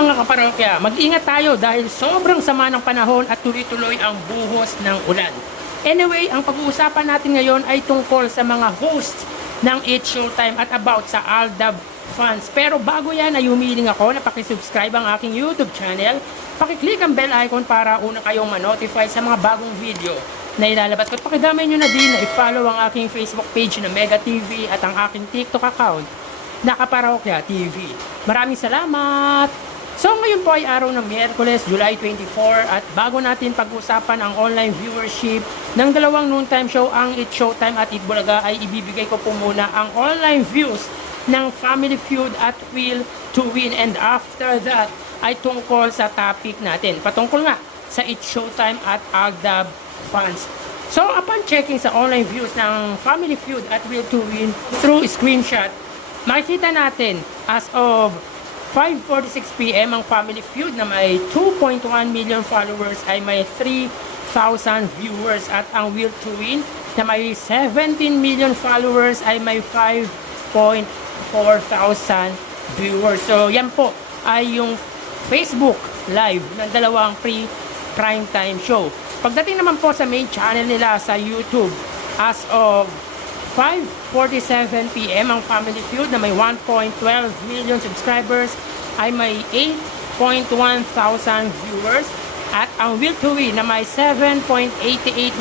mga kaparokya, mag-ingat tayo dahil sobrang sama ng panahon at tuloy-tuloy ang buhos ng ulan. Anyway, ang pag-uusapan natin ngayon ay tungkol sa mga hosts ng It's Showtime at about sa Aldab fans. Pero bago yan ay humiling ako na pakisubscribe ang aking YouTube channel, pakiclick ang bell icon para una kayong ma-notify sa mga bagong video na ilalabas ko. At pakidamay nyo na din na i-follow ang aking Facebook page na Mega TV at ang aking TikTok account na Kaparokya TV. Maraming salamat! So ngayon po ay araw ng Miyerkules, July 24 at bago natin pag-usapan ang online viewership ng dalawang noontime show, ang It's Showtime at Eat Bulaga, ay ibibigay ko po muna ang online views ng Family Feud at Will to Win, and after that ay tungkol sa topic natin patungkol nga sa It's Showtime at Aldab fans. So upon checking sa online views ng Family Feud at Will to Win through screenshot, makikita natin as of 5:46 PM ang Family Feud na may 2.1 million followers ay may 3,000 viewers, at ang Will to Win na may 17 million followers ay may 5.4 thousand viewers. So yan po ay yung Facebook live ng dalawang prime time show. Pagdating naman po sa main channel nila sa YouTube, as of 5:47 PM ang Family Feud na may 1.12 million subscribers ay may 8.1 thousand viewers, at ang Will to Win na may 7.88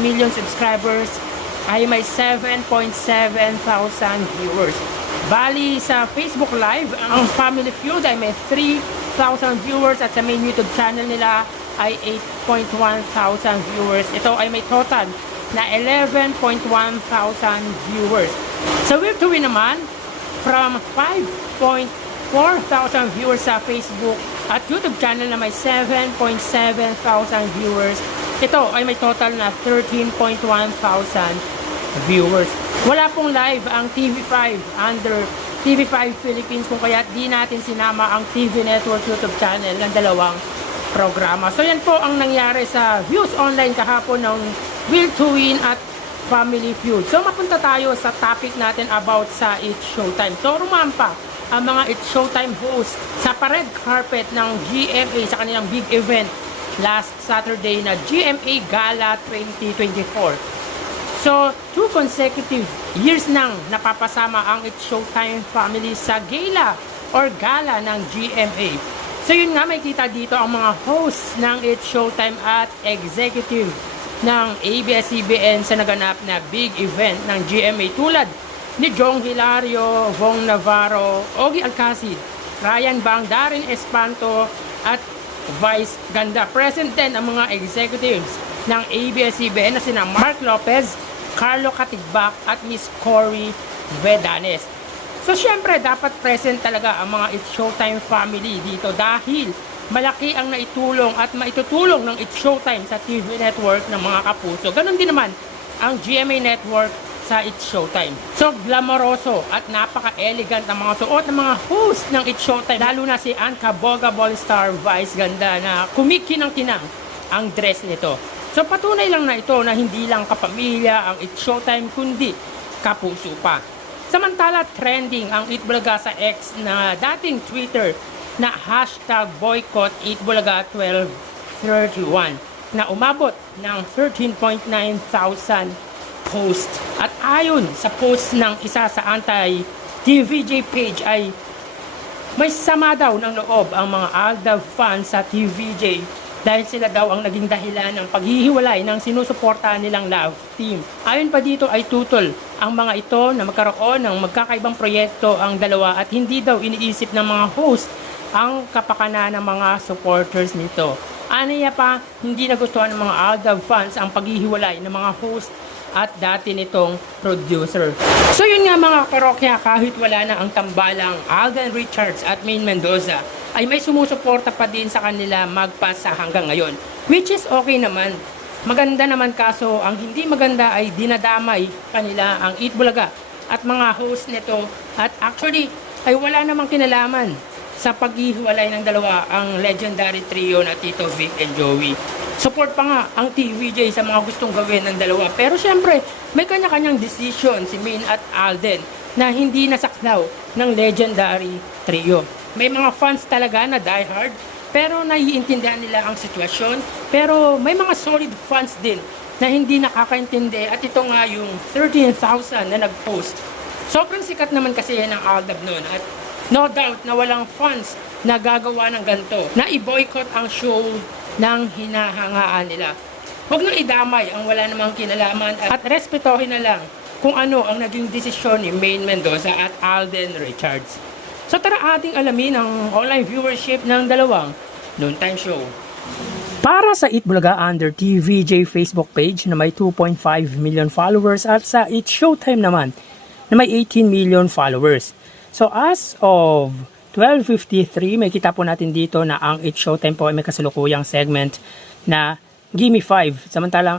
million subscribers ay may 7.7 thousand viewers. Bali sa Facebook Live, ang Family Feud ay may 3,000 viewers at sa main YouTube channel nila ay 8.1 thousand viewers. Ito ay may total na 11.1 thousand viewers. Sa Will to Win naman, from 5.4 thousand viewers sa Facebook at YouTube channel na may 7.7 thousand viewers, ito ay may total na 13.1 thousand viewers. Wala pong live ang TV5 under TV5 Philippines, kung kaya di natin sinama ang TV Network YouTube channel ng dalawang programa. So yan po ang nangyari sa views online kahapon ng Will to Win at Family Feud. So mapunta tayo sa topic natin about sa It's Showtime. So rumampa ang mga It's Showtime host sa pa-red carpet ng GMA sa kanilang big event last Saturday na GMA Gala 2024. So 2 consecutive years nang napapasama ang It's Showtime family sa gala or gala ng GMA. So yun nga, may kita dito ang mga hosts ng It's Showtime at executive ng ABS-CBN sa naganap na big event ng GMA tulad ni Jong Hilario, Vong Navarro, Ogie Alcacid, Ryan Bang, Darren Espanto at Vice Ganda. Present din ang mga executives ng ABS-CBN na sina Mark Lopez, Carlo Katigbak at Miss Cory Vedanes. So syempre dapat present talaga ang mga It's Showtime family dito dahil malaki ang naitulong at maitutulong ng It's Showtime sa TV network ng mga kapuso. Ganon din naman ang GMA network sa It's Showtime. So glamoroso at napaka-elegant ang mga suot ng mga host ng It's Showtime, lalo na si Anka Boga Ballstar Vice Ganda na kumikinang-kinang ang dress nito. So patunay lang na ito na hindi lang kapamilya ang It's Showtime kundi kapuso pa. Samantala trending ang Eat Bulaga sa X na dating Twitter na #boycott Eat Bulaga 1231 na umabot ng 13.9 thousand post. At ayon sa post ng isa sa anti-TVJ page ay may sama daw ng loob ang mga Aldab fans sa TVJ dahil sila daw ang naging dahilan ng paghihiwalay ng sinusuportahan nilang love team. Ayon pa dito ay tutol ang mga ito na magkaroon ng magkakaibang proyekto ang dalawa at hindi daw iniisip ng mga host ang kapakanan ng mga supporters nito. Aniya pa, hindi nagustuhan ng mga Aldab fans ang paghihiwalay ng mga host at dati nitong producer. So yun nga mga parokya, kahit wala na ang tambalang Alden Richards at Maine Mendoza, ay may sumusuporta pa din sa kanila magpasa hanggang ngayon. Which is okay naman. Maganda naman, kaso ang hindi maganda ay dinadamay kanila ang Eat Bulaga at mga host nito, at actually ay wala namang kinalaman sa paghihiwalay ng dalawa ang legendary trio na Tito Vic and Joey. Support pa nga ang TVJ sa mga gustong gawin ng dalawa. Pero syempre, may kanya-kanyang decision si Maine at Alden na hindi nasaklaw ng legendary trio. may mga fans talaga na diehard, pero naiintindihan nila ang sitwasyon. Pero may mga solid fans din na hindi nakakaintindi, at ito nga yung 13,000 na nag-post. Sobrang sikat naman kasi yan ng Aldab noon, at no doubt na walang fans na gagawa ng ganito, na i-boycott ang show ng hinahangaan nila. Huwag nang idamay ang wala namang kinalaman, at respetohin na lang kung ano ang naging desisyon ni Maine Mendoza at Alden Richards. So tara ating alamin ang online viewership ng dalawang noontime show. Para sa Eat Bulaga under TVJ Facebook page na may 2.5 million followers, at sa Eat Showtime naman na may 18 million followers. So as of 12:53, may kita po natin dito na ang Eat Showtime po ay may kasalukuyang segment na Gimme 5.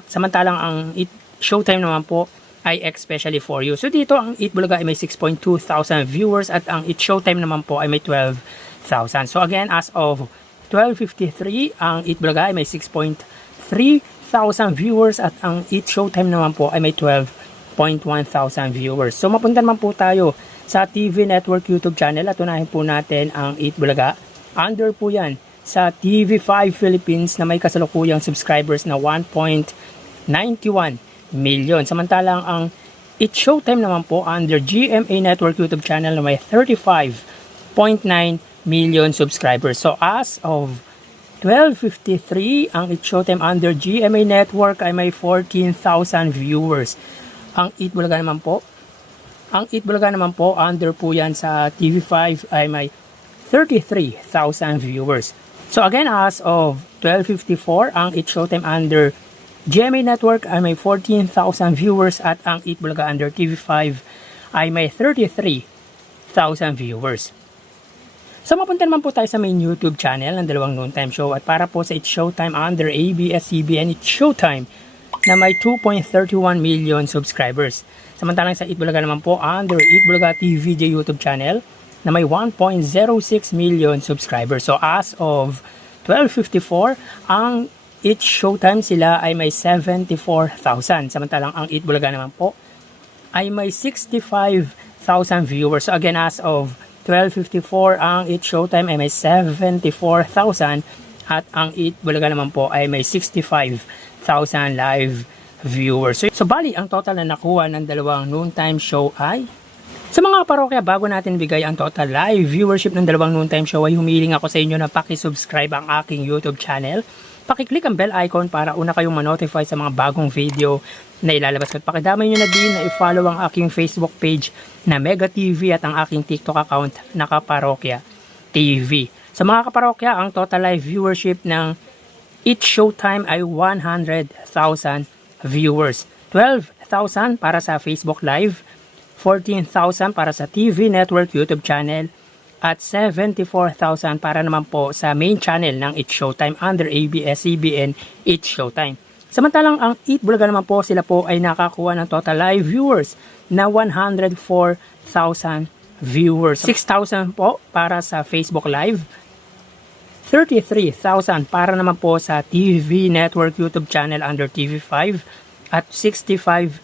Samantalang ang Eat Showtime naman po ay especially for you. So dito ang Eat Bulaga ay may 6.2 thousand viewers, at ang Eat Showtime naman po ay may 12,000. So again, as of 12:53, ang Eat Bulaga ay may 6.3 thousand viewers, at ang Eat Showtime naman po ay may 12.1 thousand viewers. So mapunta naman po tayo sa TV Network YouTube channel, at unahin po natin ang Eat Bulaga. Under po yan sa TV5 Philippines na may kasalukuyang subscribers na 1.91 million. Samantalang ang Eat Showtime naman po under GMA Network YouTube channel na may 35.9 million subscribers. So as of 12:53, ang Eat Showtime under GMA Network ay may 14,000 viewers. Ang Eat Bulaga naman po under po yan sa TV5 ay may 33,000 viewers. So again, as of 12:54, ang Eat Showtime under GMA Network ay may 14,000 viewers, at ang Eat Bulaga under TV5 ay may 33,000 viewers. So mapunta naman po tayo sa main YouTube channel ng dalawang noontime show, at para po sa Eat Showtime under ABS-CBN Eat Showtime na may 2.31 million subscribers. Samantalang sa Eat Bulaga naman po under Eat Bulaga TVJ YouTube channel na may 1.06 million subscribers. So as of 12:54, ang Eat Showtime sila ay may 74,000. Samantalang ang Eat Bulaga naman po ay may 65,000 viewers. So again, as of 12:54, ang Eat Showtime ay may 74,000, at ang Eat Bulaga naman po ay may 65,000 live viewers. So bali, ang total na nakuha ng dalawang noontime show ay, sa mga parokya, bago natin bigay ang total live viewership ng dalawang noontime show, ay humiling ako sa inyo na pakisubscribe ang aking YouTube channel. Pakiclick ang bell icon para una kayong ma-notify sa mga bagong video na ilalabas ko. At pakidamay nyo na din na i-follow ang aking Facebook page na Mega TV, at ang aking TikTok account na Kaparokya TV. Sa mga kaparokya, ang total live viewership ng Eat Showtime ay 100,000 viewers. 12,000 para sa Facebook Live, 14,000 para sa TV Network YouTube channel, at 74,000 para naman po sa main channel ng Eat Showtime under ABS-CBN Eat Showtime. Samantalang ang Eat Bulaga naman po, sila po ay nakakuha ng total live viewers na 104,000 viewers. 6,000 po para sa Facebook Live, 33,000 para naman po sa TV Network YouTube channel under TV5, at 65,000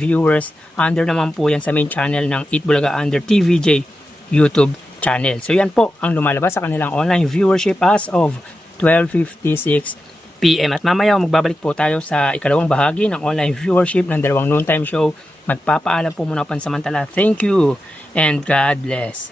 viewers under naman po yan sa main channel ng Eat Bulaga under TVJ YouTube channel. So yan po ang lumalabas sa kanilang online viewership as of 12:56 PM. At mamaya magbabalik po tayo sa ikalawang bahagi ng online viewership ng dalawang noontime show. Magpapaalam po muna pansamantala. Thank you and God bless.